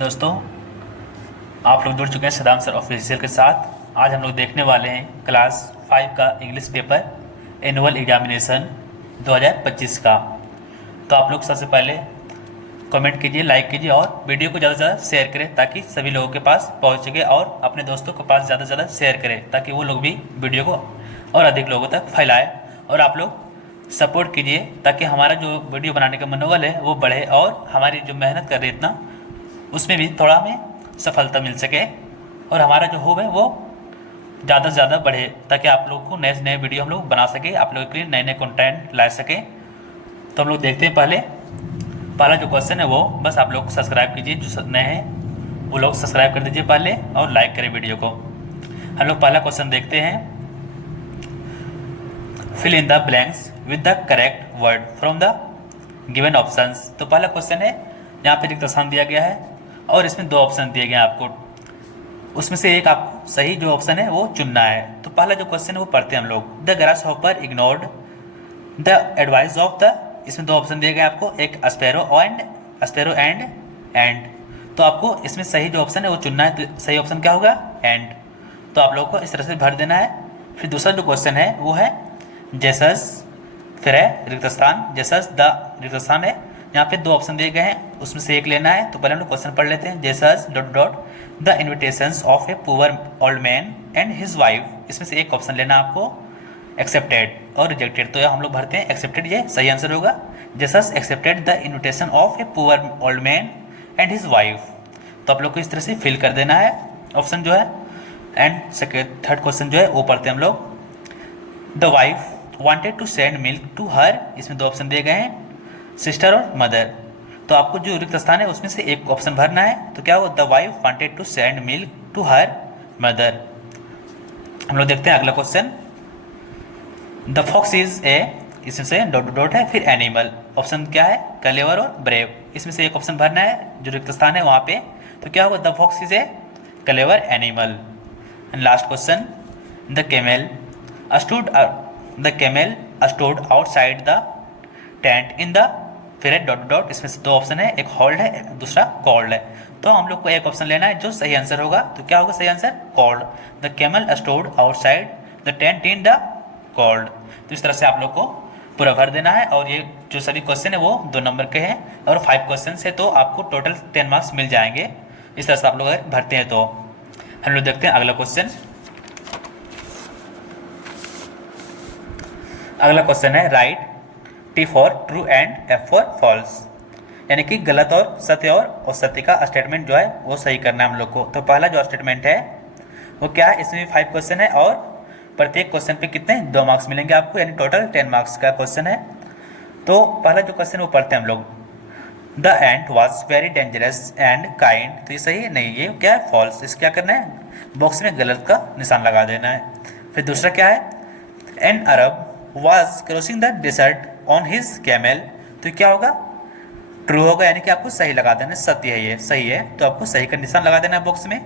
दोस्तों, आप लोग जुड़ चुके हैं सदाम सर ऑफिशियल के साथ। आज हम लोग देखने वाले हैं क्लास 5 का इंग्लिश पेपर एनुअल एग्जामिनेशन 2025 का। तो आप लोग सबसे पहले कमेंट कीजिए, लाइक कीजिए और वीडियो को ज़्यादा से ज़्यादा शेयर करें ताकि सभी लोगों के पास पहुंच सके, और अपने दोस्तों के पास ज़्यादा से ज़्यादा शेयर करें ताकि वो लोग भी वीडियो को और अधिक लोगों तक फैलाएं। और आप लोग सपोर्ट कीजिए ताकि हमारा जो वीडियो बनाने का मनोबल है वो बढ़े और हमारी जो मेहनत कर रहे इतना उसमें भी थोड़ा हमें सफलता मिल सके और हमारा जो होप है वो ज़्यादा से ज़्यादा बढ़े ताकि आप लोगों को नए नए वीडियो हम लोग बना सके, आप लोगों के लिए नए नए कंटेंट ला सके। तो हम लोग देखते हैं पहला जो क्वेश्चन है वो बस आप लोग सब्सक्राइब कीजिए, जो नए हैं वो लोग सब्सक्राइब कर दीजिए पहले और लाइक करें वीडियो को। हम लोग पहला क्वेश्चन देखते हैं, fill in the blanks with the correct word from the given options. तो पहला क्वेश्चन है, यहाँ पे रिक्त स्थान दिया गया है और इसमें दो ऑप्शन दिए गए हैं आपको, उसमें से एक आपको सही जो ऑप्शन है वो चुनना है। तो पहला जो क्वेश्चन है वो पढ़ते हैं हम लोग। The grass hopper ignored the advice of the, इसमें दो ऑप्शन दिए गए आपको, एक स्पैरो एंड। तो आपको इसमें सही जो ऑप्शन है वो चुनना है। तो सही ऑप्शन क्या होगा? एंड। तो आप लोगों को इस तरह से भर देना है। फिर दूसरा जो क्वेश्चन है वो है जेसस, फिर है रिक्त स्थान, जेसस द रिक्त स्थान है। यहाँ पे दो ऑप्शन दिए गए हैं, उसमें से एक लेना है। तो पहले हम लोग क्वेश्चन पढ़ लेते हैं। Jesus dot dot the invitations of a poor old man and his wife, इसमें से एक ऑप्शन लेना आपको, एक्सेप्टेड और रिजेक्टेड। तो हम लोग भरते हैं एक्सेप्टेड, ये सही आंसर होगा। Jesus accepted the invitation of a poor old man and his wife. तो आप लोग को इस तरह से फिल कर देना है ऑप्शन जो है। एंड थर्ड क्वेश्चन जो है वो पढ़ते हैं हम लोग। The wife wanted to send milk to her, इसमें दो ऑप्शन दिए गए हैं, सिस्टर और मदर। तो आपको जो रिक्त स्थान है उसमें से एक ऑप्शन भरना है। तो क्या हो? The wife wanted to send milk to her mother. हम लोग देखते हैं अगला question. The fox is a, इसमें से डॉट डॉट है, फिर एनिमल। ऑप्शन क्या है? कलेवर और ब्रेव। इसमें से एक ऑप्शन भरना है जो रिक्त स्थान है वहाँ पे। तो क्या होगा? द फॉक्स इज ए कलेवर animal. And last question, the camel stood outside the tent in the, फिर है डॉट डॉट, इसमें से दो ऑप्शन है, एक होल्ड है दूसरा कॉल्ड है। तो हम लोग को एक ऑप्शन लेना है जो सही आंसर होगा। तो क्या होगा सही answer? Called. The camel stored outside the tent in the called. तो इस तरह से आप लोग को पूरा भर देना है। और ये जो सभी क्वेश्चन है वो 2 नंबर के हैं और 5 क्वेश्चन है, तो आपको टोटल 10 मार्क्स मिल जाएंगे। इस तरह से आप लोग अगर भरते हैं तो। हम लोग देखते हैं अगला क्वेश्चन। अगला क्वेश्चन है, write T for true and F for false, यानी कि गलत और सत्य का स्टेटमेंट जो है वो सही करना है हम लोग को। तो पहला जो स्टेटमेंट है वो क्या है? इसमें भी 5 क्वेश्चन है और प्रत्येक क्वेश्चन पे कितने? 2 मार्क्स मिलेंगे आपको, यानी टोटल 10 मार्क्स का क्वेश्चन है। तो पहला जो क्वेश्चन वो पढ़ते हैं हम लोग। The ant was very dangerous and kind. तो ये सही है? नहीं, ये क्या है? फॉल्स। इस क्या करना है? बॉक्स में गलत का निशान लगा देना है। फिर दूसरा क्या है? An Arab was crossing the desert on his camel. तो क्या होगा? ट्रू होगा, यानी कि आपको सही लगा देना है, सत्य है, ये सही है, तो आपको सही का निशान लगा देना है बॉक्स में।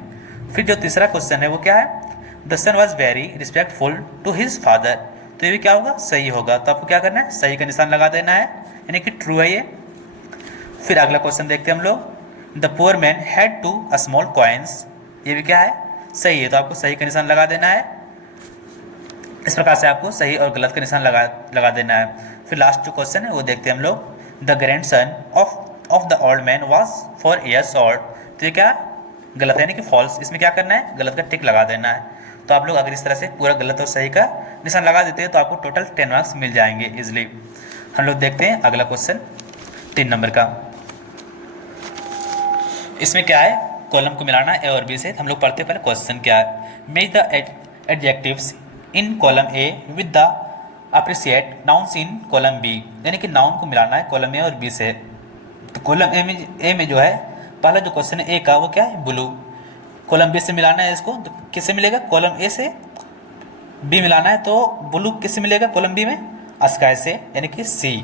फिर जो तीसरा क्वेश्चन है वो क्या है? The son was very respectful to his father. तो ये भी क्या होगा? सही होगा, तो आपको क्या करना है? सही का निशान लगा देना है, यानी कि ट्रू है ये। फिर अगला क्वेश्चन देखते हैं हम लोग। The poor man had 2 small coins. ये भी क्या है? सही है, तो आपको सही का निशान लगा देना है। इस प्रकार से आपको सही और गलत का निशान लगा देना है। फिर लास्ट जो क्वेश्चन है वो देखते हैं हम लोग। The grand son of the old man was 4 years old। तो ये क्या? गलत है, यानी कि फॉल्स। इसमें क्या करना है? गलत का टिक लगा देना है। तो आप लोग अगर इस तरह से पूरा गलत और सही का निशान लगा देते हैं तो आपको टोटल 10 मार्क्स मिल जाएंगे इजिली। हम लोग देखते हैं अगला क्वेश्चन 3 नंबर का। इसमें क्या है? कॉलम को मिलाना ए और बी से। हम लोग पढ़ते हैं पहले क्वेश्चन क्या है। Match the adjectives in column A with the appropriate nouns in column B, यानी कि नाउन को मिलाना है कॉलम ए और बी से। तो कॉलम ए में जो है पहला जो क्वेश्चन है ए का वो क्या है? ब्लू। कॉलम बी से मिलाना है इसको, तो किससे मिलेगा? कॉलम ए से बी मिलाना है, तो ब्लू किससे मिलेगा कॉलम बी में? स्काई से, यानी कि सी।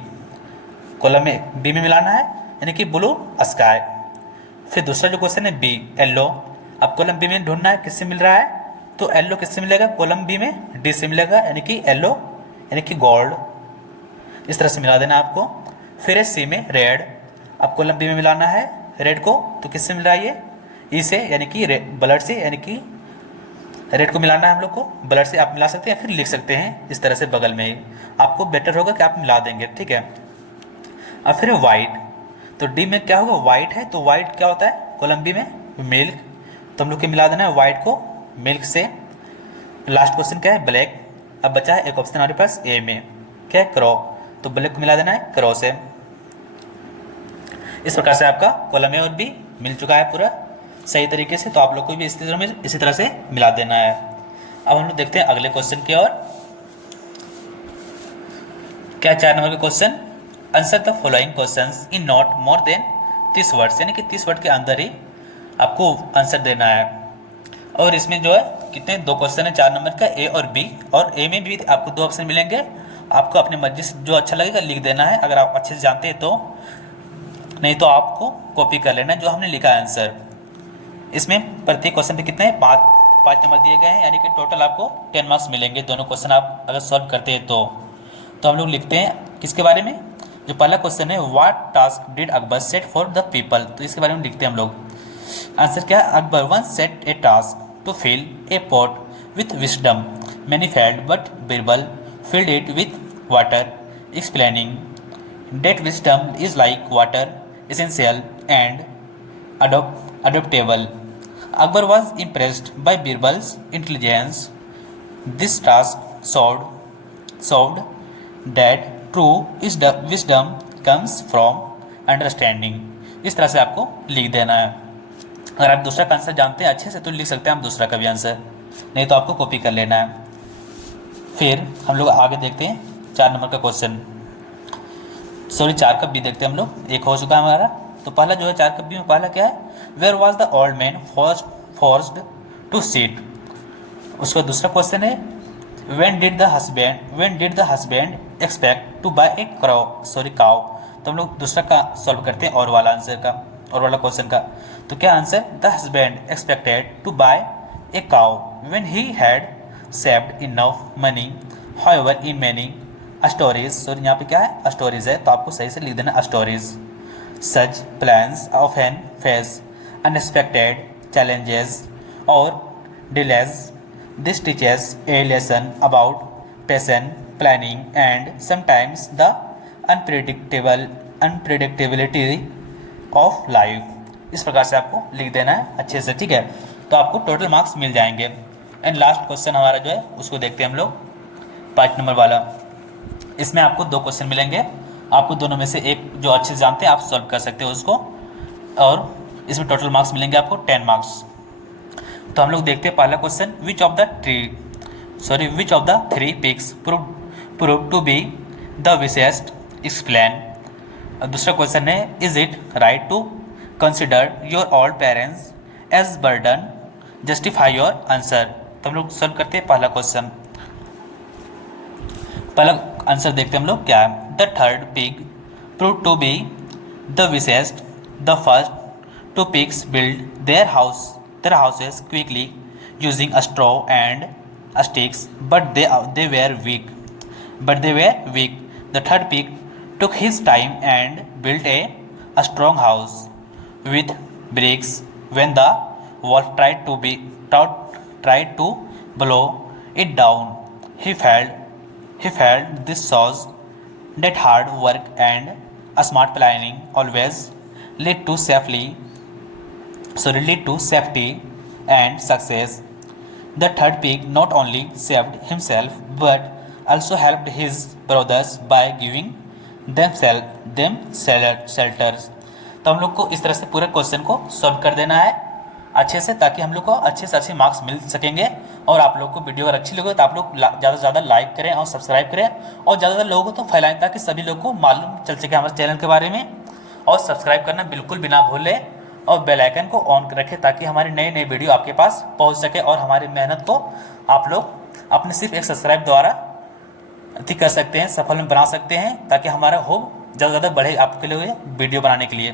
कॉलम ए बी में मिलाना है, यानी कि ब्लू स्काई। फिर दूसरा जो क्वेश्चन है बी, येलो। अब कॉलम बी में ढूंढना है किससे मिल रहा है, तो येलो किससे मिलेगा? कॉलम बी में डी से मिलेगा, यानी कि येलो, यानी कि गोल्ड। इस तरह से मिला देना आपको। फिर है सी में रेड। अब कॉलम बी में मिलाना है रेड को, तो किससे मिल रहा है ये, ई से, यानी कि ब्लड से, यानी कि रेड को मिलाना है हम लोग को, ब्लड से आप मिला सकते हैं या फिर लिख सकते हैं इस तरह से बगल में ही, आपको बेटर होगा कि आप मिला देंगे, ठीक है। अब फिर वाइट, तो डी में क्या होगा, वाइट है, तो वाइट क्या होता है कॉलम बी में, मिल्क, तो हम लोग के मिला देना है वाइट को मिल्क से। लास्ट क्वेश्चन क्या है, ब्लैक। अब बचा है एक ऑप्शन हमारे पास ए में, क्या है, क्रॉ, तो ब्लैक को मिला देना है क्रॉ से। इस प्रकार से आपका कॉलम ए और बी मिल चुका है पूरा सही तरीके से, तो आप लोग को भी इसी तरह से मिला देना है। अब हम लोग देखते हैं अगले क्वेश्चन की ओर। क्या 4 नंबर का question, answer the following questions in not more than 30 words, यानी कि 30 वर्ड के अंदर ही आपको आंसर देना है। और इसमें जो है कितने, 2 क्वेश्चन है 4 नंबर का, ए और बी, और ए में भी आपको 2 ऑप्शन मिलेंगे, आपको अपनी मर्जी से जो अच्छा लगेगा लिख देना है, अगर आप अच्छे से जानते हैं तो, नहीं तो आपको कॉपी कर लेना है जो हमने लिखा है आंसर। इसमें प्रत्येक क्वेश्चन पे कितने हैं, 5 नंबर दिए गए हैं, यानी कि टोटल आपको 10 मार्क्स मिलेंगे दोनों क्वेश्चन आप अगर सॉल्व करते हैं तो हम लोग लिखते हैं किसके बारे में, जो पहला क्वेश्चन है, what task did Akbar set for the people, तो इसके बारे में लिखते हैं हम लोग। आंसर क्या है, Akbar once set a task to fill a pot with wisdom, many failed but Birbal filled it with water, explaining that wisdom is like water, essential and adaptable. Akbar was impressed by Birbal's intelligence. This task showed that true wisdom comes from understanding. इस तरह से आपको लिख देना है। अगर आप दूसरा का आंसर जानते हैं अच्छे से तो लिख सकते हैं आप दूसरा का भी आंसर, नहीं तो आपको कॉपी कर लेना है। फिर हम लोग आगे देखते हैं 4 नंबर का क्वेश्चन, 4 का बी देखते हैं हम लोग, एक हो चुका है हमारा। तो पहला जो है 4 का बी में पहला क्या है, where was the old man forced to sit. उसका दूसरा क्वेश्चन है, when did the husband expect to buy a cow. तो हम लोग दूसरा का सॉल्व करते हैं और वाला आंसर का, और वाला क्वेश्चन का। तो क्या answer, the husband expected to buy a cow when he had saved enough money, however in many stories, so यहाँ पे क्या है, स्टोरीज है, तो आपको सही से लिख देना stories. such plans often face unexpected challenges or delays. This teaches a lesson about patience, planning and sometimes the unpredictability of life. इस प्रकार से आपको लिख देना है अच्छे से, ठीक है, तो आपको टोटल मार्क्स मिल जाएंगे। एंड लास्ट क्वेश्चन हमारा जो है उसको देखते हैं हम लोग, 5 नंबर वाला। इसमें आपको 2 क्वेश्चन मिलेंगे, आपको दोनों में से एक जो अच्छे से जानते हैं आप सॉल्व कर सकते हो उसको, और इसमें टोटल मार्क्स मिलेंगे आपको 10 मार्क्स। तो हम लोग देखते हैं पहला question, which of the 3 pigs prove to be the wisest, explain. दूसरा क्वेश्चन है, is it right to consider your old parents as burden, justify your answer. तो हम लोग सॉल्व करते हैं पहला क्वेश्चन। पहला आंसर देखते हैं हम लोग क्या है, the third pig prove to be the wisest, the first 2 pigs built their houses quickly using a straw and sticks, but they were weak. The third pig took his time and built a strong house with bricks. When the wolf tried to blow it down, he failed. This shows that hard work and smart planning always lead to safety and success. The third pig not only saved himself but also helped his brothers by giving them shelters. तो हम लोग को इस तरह से पूरे question को solve कर देना है अच्छे से, ताकि हम लोग को अच्छे से अच्छे मार्क्स मिल सकेंगे। और आप लोग को वीडियो अगर अच्छी लगे तो आप लोग ज़्यादा से ज़्यादा लाइक करें और सब्सक्राइब करें, और ज़्यादा लोगों को तो फैलाएं, ताकि सभी लोगों को मालूम चल सके हमारे चैनल के बारे में। और सब्सक्राइब करना बिल्कुल भी ना भूलें, और बेल आइकन को ऑन रखें, ताकि हमारी नई नई वीडियो आपके पास पहुंच सके, और हमारी मेहनत को आप लोग अपने सिर्फ एक सब्सक्राइब द्वारा कर सकते हैं, सफल में बना सकते हैं, ताकि हमारा होप ज़्यादा से ज़्यादा बढ़े आपके लिए वीडियो बनाने के लिए।